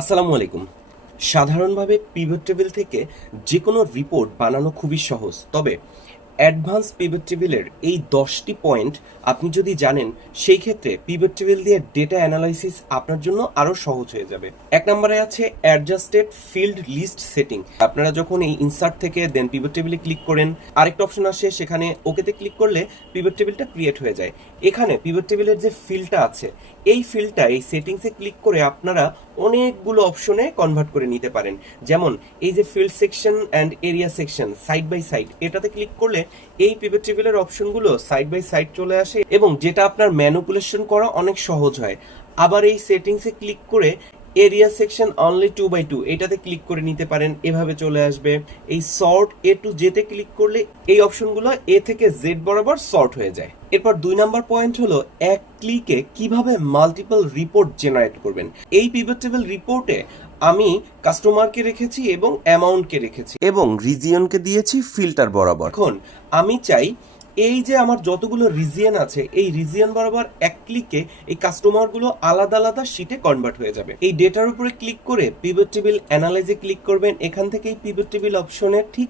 আসসালামু আলাইকুম। সাধারণভাবে পিভট টেবিল থেকে যে কোনো রিপোর্ট বানানো খুবই সহজ, তবে অ্যাডভান্স পিভট টেবিলের এই দশটি পয়েন্ট আপনি যদি জানেন, সেই ক্ষেত্রে পিভট টেবিল দিয়ে ডেটা অ্যানালাইসিস আপনার জন্য আরও সহজ হয়ে যাবে। এক নম্বরে আছে অ্যাডজাস্টেড ফিল্ড লিস্ট সেটিং আপনারা যখন এই ইনসার্ট থেকে দেন পিভট টেবিলে ক্লিক করেন, আরেকটা অপশন আসে, সেখানে ওকেতে ক্লিক করলে পিভট টেবিলটা ক্রিয়েট হয়ে যায়। এখানে পিভট টেবিলের যে ফিল্ডটা আছে, এই ফিল্ডটা এই সেটিংসে ক্লিক করে আপনারা অনেকগুলো অপশনে কনভার্ট করে নিতে পারেন। যেমন, এই যে field section and area section side by side এটাতে ক্লিক করলে এই পিভট টেবিলের অপশনগুলো সাইড বাই সাইড চলে আসে এবং যেটা আপনার ম্যানুপুলেশন করা অনেক সহজ হয়। আবার এই সেটিংসে ক্লিক করে area section only two by two এটাতে ক্লিক করে নিতে পারেন, এভাবে চলে আসবে। এই সর্ট এ টু জেতে ক্লিক করলে এই অপশনগুলো এ থেকে জেড বরাবর সর্ট হয়ে যায়। এরপর দুই নাম্বার পয়েন্ট হলো এক ক্লিকে কীভাবে মাল্টিপল রিপোর্ট জেনারেট করবেন। এই পিভট টেবিল রিপোর্টে আমি কাস্টমারকে রেখেছি এবং অ্যামাউন্টকে রেখেছি এবং রিজিয়নকে দিয়েছি ফিল্টার বরাবর। এখন আমি চাই এই যে আমার যতগুলো রিজিয়ন আছে, এই রিজিয়ন বরাবর এক ক্লিকে এই কাস্টমারগুলো আলাদা আলাদা শিটে কনভার্ট হয়ে যাবে। এই ডেটার উপরে ক্লিক করে পিভট টেবিল অ্যানালাইজে ক্লিক করবেন। এখান থেকে এই পিভট টেবিল অপশনের ঠিক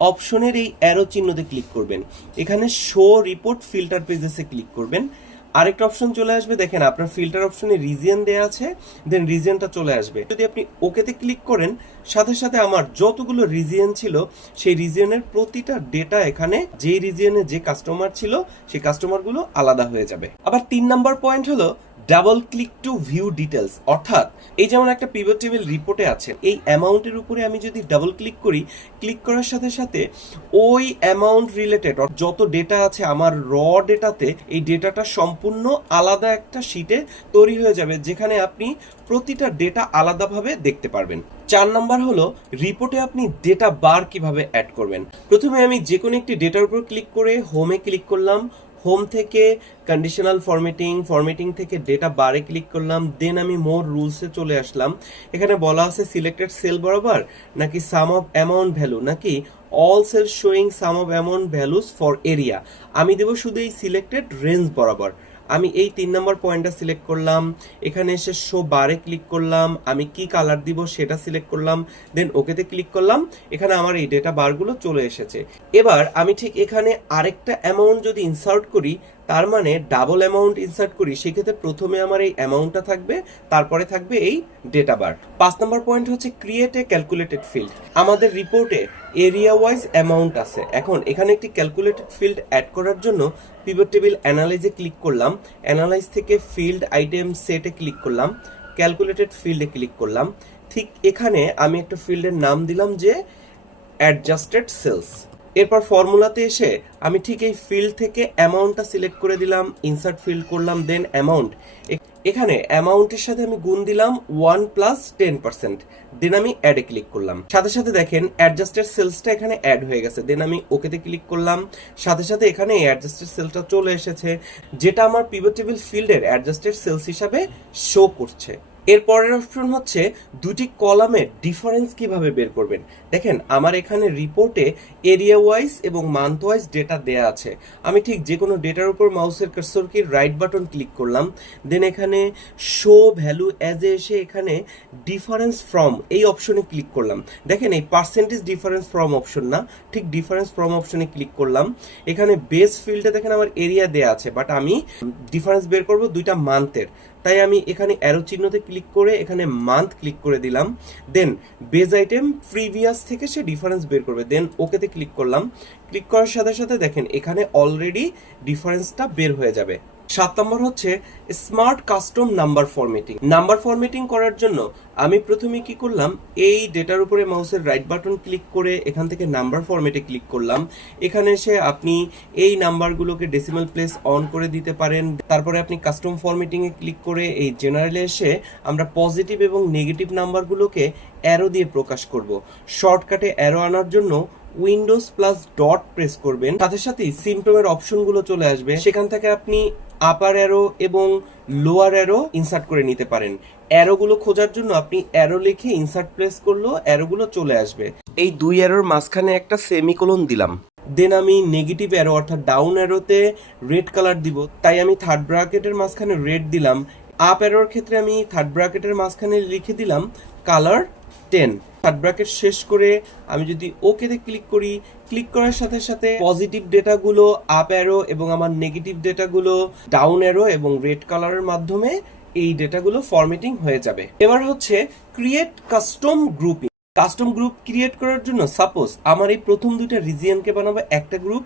অপশনের এই অ্যারো চিহ্নতে ক্লিক করবেন। এখানে শো রিপোর্ট ফিল্টার পেজেসে ক্লিক করবেন। আরেকটা অপশন চলে আসবে, দেখেন আপনার ফিল্টার অপশনে রিজিয়ন দেওয়া আছে দেন রিজিয়নটা চলে আসবে। যদি আপনি ওকেতে ক্লিক করেন, সাথে সাথে আমার যতগুলো রিজিয়ন ছিল, সেই রিজিয়নের প্রতিটা ডেটা এখানে যেই রিজিয়নে যে কাস্টমার ছিল, সেই কাস্টমারগুলো আলাদা হয়ে যাবে। আবার তিন নাম্বার পয়েন্ট হলো double click to view details অর্থাৎ, এই যেমন একটা পিভট টেবিল রিপোর্টে আছে, এই অ্যামাউন্টের উপরে আমি যদি ডাবল ক্লিক করি ক্লিক করার সাথে সাথে ওই অ্যামাউন্ট রিলেটেড যত ডেটা আছে, আমার র ডেটাতে এই ডেটাটা সম্পূর্ণ আলাদা একটা শিটে তৈরি হয়ে যাবে, যেখানে আপনি প্রতিটা ডেটা আলাদাভাবে দেখতে পারবেন। চার নাম্বার হলো রিপোর্টে আপনি ডেটা বার কীভাবে অ্যাড করবেন? প্রথমে আমি যে কোনো একটি ডেটার উপর ক্লিক করে হোমে ক্লিক করলাম হোম থেকে কন্ডিশনাল ফরম্যাটিং ফরম্যাটিং থেকে ডেটা বারে ক্লিক করলাম দেন আমি মোর রুলসে চলে আসলাম। এখানে বলা আছে সিলেক্টেড সেল বরাবর নাকি সাম অফ অ্যামাউন্ট ভ্যালু নাকি all cell showing sum of amount values for area আমি দেব শুধু এই সিলেক্টেড রেঞ্জ বরাবর। আমি এই তিন নম্বর পয়েন্টটা সিলেক্ট করলাম। এখানে এসে শো বারে ক্লিক করলাম। আমি কি কালার দিব সেটা সিলেক্ট করলাম। দেন ওকেতে ক্লিক করলাম। এখানে আমার এই ডেটা বারগুলো চলে এসেছে। এবার আমি ঠিক এখানে আরেকটা অ্যামাউন্ট যদি ইনসার্ট করি তার মানে ডাবল অ্যামাউন্ট ইনসার্ট করি, সেক্ষেত্রে প্রথমে আমার এই অ্যামাউন্টটা থাকবে, তারপরে থাকবে এই ডেটা বার পাঁচ নম্বর পয়েন্ট হচ্ছে ক্রিয়েট এ ক্যালকুলেটেড ফিল্ড আমাদের রিপোর্টে এরিয়া ওয়াইজ অ্যামাউন্ট আছে। এখন এখানে একটি ক্যালকুলেটেড ফিল্ড অ্যাড করার জন্য পিভট টেবিল অ্যানালাইজে ক্লিক করলাম। অ্যানালাইজ থেকে ফিল্ড আইটেম সেটে ক্লিক করলাম। ক্যালকুলেটেড ফিল্ডে ক্লিক করলাম। ঠিক এখানে আমি একটা ফিল্ডের নাম দিলাম যে অ্যাডজাস্টেড সেলস এরপর ফর্মুলাতে এসে আমি ঠিক এই ফিল্ড থেকে অ্যামাউন্টটা সিলেক্ট করে দিলাম ইনসার্ট ফিল্ড করলাম দেন অ্যামাউন্ট এখানে অ্যামাউন্টের সাথে আমি গুণ দিলাম one plus ten percent then আমি অ্যাডে ক্লিক করলাম। সাথে সাথে দেখেন অ্যাডজাস্টেড সেলসটা এখানে অ্যাড হয়ে গেছে দেন আমি ওকেতে ক্লিক করলাম। সাথে সাথে এখানে এই অ্যাডজাস্টেড সেলসটা চলে এসেছে, যেটা আমার পিভটেবিল ফিল্ডের অ্যাডজাস্টেড সেলস হিসাবে শো করছে। এর পরের অপশন হচ্ছে দুটি কলামের ডিফারেন্স কীভাবে বের করবেন। দেখেন, আমার এখানে রিপোর্টে এরিয়া ওয়াইজ এবং মান্থ ওয়াইজ ডেটা দেয়া আছে। আমি ঠিক যে কোনো ডেটার উপর মাউসের কার্সরকে রাইট বাটন ক্লিক করলাম দেন এখানে শো ভ্যালু অ্যাজ এ এসে এখানে ডিফারেন্স ফ্রম এই অপশনে ক্লিক করলাম। দেখেন, এই পার্সেন্টেজ ডিফারেন্স ফ্রম অপশন না, ঠিক ডিফারেন্স ফ্রম অপশনে ক্লিক করলাম। এখানে বেস ফিল্ডে দেখেন, আমার এরিয়া দেয়া আছে বাট আমি ডিফারেন্স বের করব দুইটা মান্থের তাই আমি এখানে অ্যারো চিহ্নতে ক্লিক করে এখানে মান্থ ক্লিক করে দিলাম। দেন বেজ আইটেম প্রিভিয়াস থেকে সে ডিফারেন্স বের করবে। দেন ওকেতে ক্লিক করলাম। ক্লিক করার সাথে সাথে দেখেন, এখানে অলরেডি ডিফারেন্সটা বের হয়ে যাবে। সাত নম্বর হচ্ছে smart custom number formatting number formatting করার জন্য আমি প্রথমে কি করলাম, এই ডেটার উপরে মাউসের রাইট বাটন ক্লিক করে এখান থেকে নাম্বার ফরম্যাটে ক্লিক করলাম। এখানে এসে আপনি এই নাম্বারগুলোকে ডেসিমাল প্লেস অন করে দিতে পারেন। তারপরে আপনি কাস্টম ফরম্যাটিং এ ক্লিক করে এই জেনারেলে এসে আমরা পজিটিভ এবং নেগেটিভ নাম্বারগুলোকে অ্যারো দিয়ে প্রকাশ করব। শর্টকাটে অ্যারো আনার জন্য উইন্ডোজ প্লাস ডট প্রেস করবেন। সাথে সাথেই সিমটমের অপশনগুলো চলে আসবে। সেখান থেকে আপনি আপার অ্যারো এবং লোয়ার অ্যারো ইনসার্ট করে নিতে পারেন। অ্যারোগুলো খোঁজার জন্য আপনি অ্যারো লিখে ইনসার্ট প্রেস করলেও অ্যারোগুলো চলে আসবে। এই দুই অ্যারোর মাঝখানে একটা সেমিকোলন দিলাম। দেন আমি নেগেটিভ অ্যারো অর্থাৎ ডাউন অ্যারোতে রেড কালার দিব। তাই আমি থার্ড ব্র্যাকেটের মাঝখানে রেড দিলাম। আপ অ্যারোর ক্ষেত্রে আমি থার্ড ব্র্যাকেটের মাঝখানে লিখে দিলাম। কালার টেন থার্ড ব্র্যাকেট শেষ করে আমি যদি ওকেতে ক্লিক করি ক্লিক করার সাথে সাথে পজিটিভ ডেটাগুলো আপ অ্যারো এবং আমার নেগেটিভ ডেটাগুলো ডাউন অ্যারো এবং রেড কালারের মাধ্যমে এই ডেটাগুলো ফরম্যাটিং হয়ে যাবে। এবার হচ্ছে create custom grouping custom group create করার জন্য সাপোজ আমার এই প্রথম দুইটা রিজিয়নকে বানাবো, একটা গ্রুপ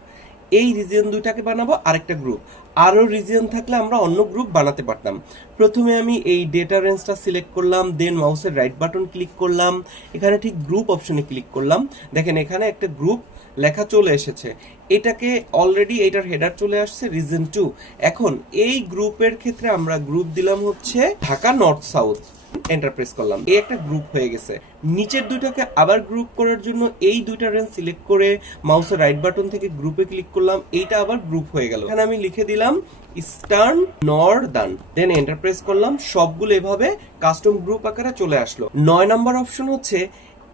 এই রিজিয়ন দুইটাকে বানাবো, আরেকটা গ্রুপ আরও রিজিয়ন থাকলে আমরা অন্য গ্রুপ বানাতে পারতাম। প্রথমে আমি এই ডেটা রেঞ্জটা সিলেক্ট করলাম দেন মাউসের রাইট বাটন ক্লিক করলাম। এখানে ঠিক গ্রুপ অপশনে ক্লিক করলাম। দেখেন এখানে একটা গ্রুপ লেখা চলে এসেছে। এটাকে অলরেডি এটার হেডার চলে আসছে রিজন টু এখন এই গ্রুপের ক্ষেত্রে আমরা গ্রুপ দিলাম হচ্ছে Dhaka north south enter press করলাম। এই একটা গ্রুপ হয়ে গেছে। নিচের দুইটাকে আবার গ্রুপ করার জন্য এই দুইটা রেঞ্জ সিলেক্ট করে মাউসের রাইট বাটন থেকে গ্রুপে ক্লিক করলাম। এইটা আবার গ্রুপ হয়ে গেল। এখানে আমি লিখে দিলাম eastern northern then enter press করলাম। সবগুলো এভাবে কাস্টম গ্রুপ আকারে চলে আসলো। নয় নাম্বার অপশন হচ্ছে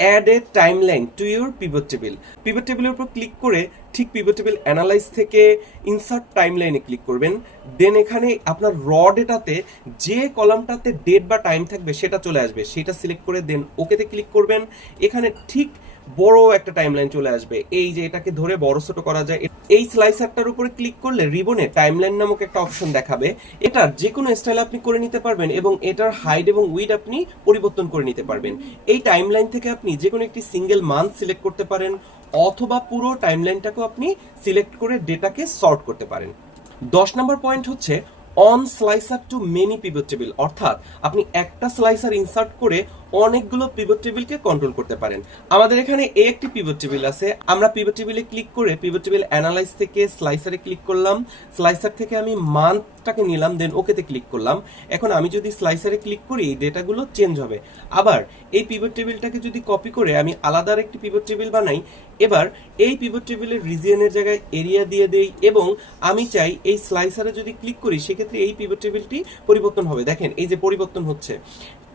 add a timeline to your pivot table pivot টেবিলের উপর ক্লিক করে ঠিক পিভট টেবিল অ্যানালাইজ থেকে ইনসার্ট টাইম লাইনে ক্লিক করবেন। দেন এখানে আপনার র ডেটাতে যে কলামটাতে ডেট বা টাইম থাকবে সেটা চলে আসবে। সেটা সিলেক্ট করে দেন ওকেতে ক্লিক করবেন। এখানে ঠিক বড় একটা টাইমলাইন চলে আসবে। এই যে এটাকে ধরে বড় ছোট করা যায়। এই স্লাইসারটার উপরে ক্লিক করলে রিবনে টাইমলাইন নামক একটা অপশন দেখাবে। এটার যে কোনো স্টাইল আপনি করে নিতে পারবেন এবং এটার হাইট এবং উইড আপনি পরিবর্তন করে নিতে পারবেন। এই টাইমলাইন থেকে আপনি যে কোনো একটি সিঙ্গেল মান্থ সিলেক্ট করতে পারেন। অথবা পুরো টাইমলাইনটাকেও আপনি সিলেক্ট করে ডেটাকে সর্ট করতে পারেন। দশ নম্বর পয়েন্ট হচ্ছে on slicer to many pivot table অর্থাৎ আপনি একটা স্লাইসার ইনসার্ট করে অনেকগুলো পিভট টেবিলকে কন্ট্রোল করতে পারেন। আমাদের এখানে এই একটি পিভট টেবিল আছে। আমরা পিভট টেবিলে ক্লিক করে পিভট টেবিল অ্যানালাইজ থেকে স্লাইসারে ক্লিক করলাম। স্লাইসার থেকে আমি মান্থটাকে নিলাম দেন ওকেতে ক্লিক করলাম। এখন আমি যদি স্লাইসারে ক্লিক করি, এই ডেটাগুলো চেঞ্জ হবে। আবার এই পিভট টেবিলটাকে যদি কপি করে আমি আলাদা একটি পিভট টেবিল বানাই, এবার এই পিভট টেবিলের রিজিয়নের জায়গায় এরিয়া দিয়ে দেই এবং আমি চাই এই স্লাইসারে যদি ক্লিক করি, সেক্ষেত্রে এই পিভট টেবিলটি পরিবর্তন হবে। দেখেন, এই যে পরিবর্তন হচ্ছে।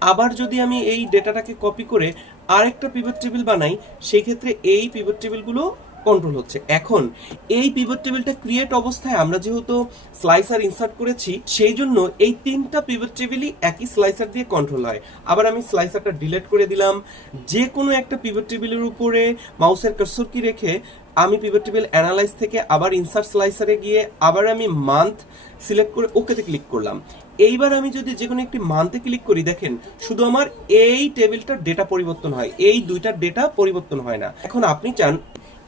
আবার যদি আমি এই ডেটাটাকে কপি করে আরেকটা পিভট টেবিল বানাই, সেই ক্ষেত্রে এই পিভট টেবিলগুলো কন্ট্রোল হচ্ছে। এখন, এই পিভট টেবিলটা ক্রিয়েট অবস্থায় আমরা যেহেতু স্লাইসার ইনসার্ট করেছি, সেই জন্য এই তিনটা পিভট টেবিলই একই স্লাইসার দিয়ে কন্ট্রোল হয়। আবার আমি স্লাইসারটা ডিলিট করে দিলাম। যে কোনো একটা পিভট টেবিলের উপরে মাউসের কার্সর কি রেখে আমি পিভট টেবিল অ্যানালাইজ থেকে আবার ইনসার্ট স্লাইসারে গিয়ে আবার আমি মান্থ সিলেক্ট করে ওকেতে ক্লিক করলাম। এইবার আমি যদি যে কোনো একটি মান্থে ক্লিক করি, দেখেন শুধু আমার এই টেবিলটার ডেটা পরিবর্তন হয়, এই দুইটার ডেটা পরিবর্তন হয় না। এখন আপনি চান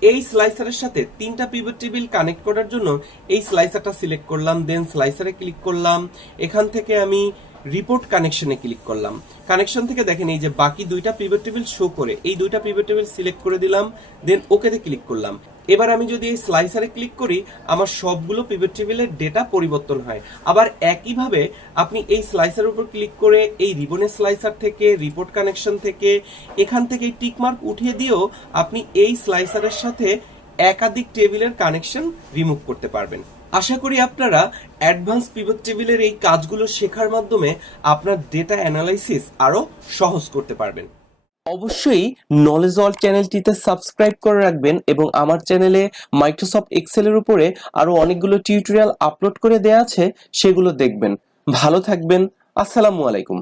এই স্লাইসারের সাথে তিনটা পিভট টেবিল কানেক্ট করার জন্য এই স্লাইসারটা সিলেক্ট করলাম দেন স্লাইসারে ক্লিক করলাম। এখান থেকে আমি রিপোর্ট কানেকশনে ক্লিক করলাম। কানেকশন থেকে দেখেন এই যে বাকি দুইটা পিভট টেবিল শো করে, এই দুইটা পিভট টেবিল সিলেক্ট করে দিলাম দেন ওকেতে ক্লিক করলাম। এবার আমি যদি এই স্লাইসারে ক্লিক করি, আমার সবগুলো পিভট টেবিলের ডেটা পরিবর্তন হয়। আবার একইভাবে আপনি এই স্লাইসার উপর ক্লিক করে এই রিবনের স্লাইসার থেকে রিপোর্ট কানেকশন থেকে, এখান থেকে টিক মার্ক উঠিয়ে দিয়েও আপনি এই স্লাইসারের সাথে একাধিক টেবিলের কানেকশন রিমুভ করতে পারবেন। আশা করি আপনারা অ্যাডভান্স পিভট টেবিলের এই কাজগুলো শেখার মাধ্যমে আপনার ডেটা অ্যানালাইসিস আরও সহজ করতে পারবেন। অবশ্যই নলেজ অল চ্যানেলটিতে সাবস্ক্রাইব করে রাখবেন এবং আমার চ্যানেলে মাইক্রোসফট এক্সেলের উপরে আরও অনেকগুলো টিউটোরিয়াল আপলোড করে দেয়া আছে, সেগুলো দেখবেন। ভালো থাকবেন। আসসালামু আলাইকুম।